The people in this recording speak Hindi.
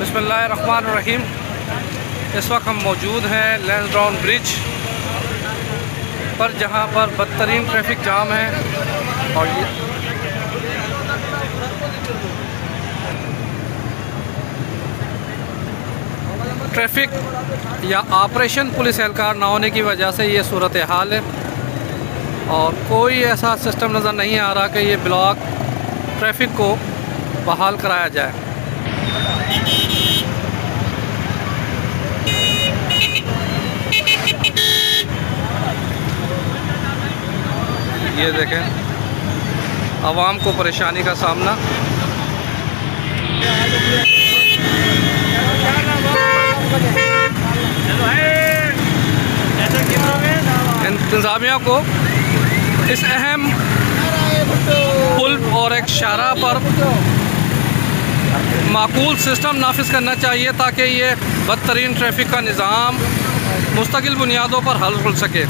बिस्मिल्लाहिर्रहमानिर्रहीम। इस वक्त हम मौजूद हैं लैंसडाउन ब्रिज पर, जहां पर बदतरीन ट्रैफिक जाम है। और ये ट्रैफिक या ऑपरेशन पुलिस एहलकार ना होने की वजह से ये सूरत हाल है, और कोई ऐसा सिस्टम नज़र नहीं आ रहा कि ये ब्लॉक ट्रैफिक को बहाल कराया जाए। ये देखें आवाम को परेशानी का सामना। इंतज़ामिया को इस अहम पुल और एक शाहराह पर माकूल सिस्टम नाफिज करना चाहिए ताकि ये बदतरीन ट्रैफिक का निज़ाम मुस्तकिल बुनियादों पर हल हो सके।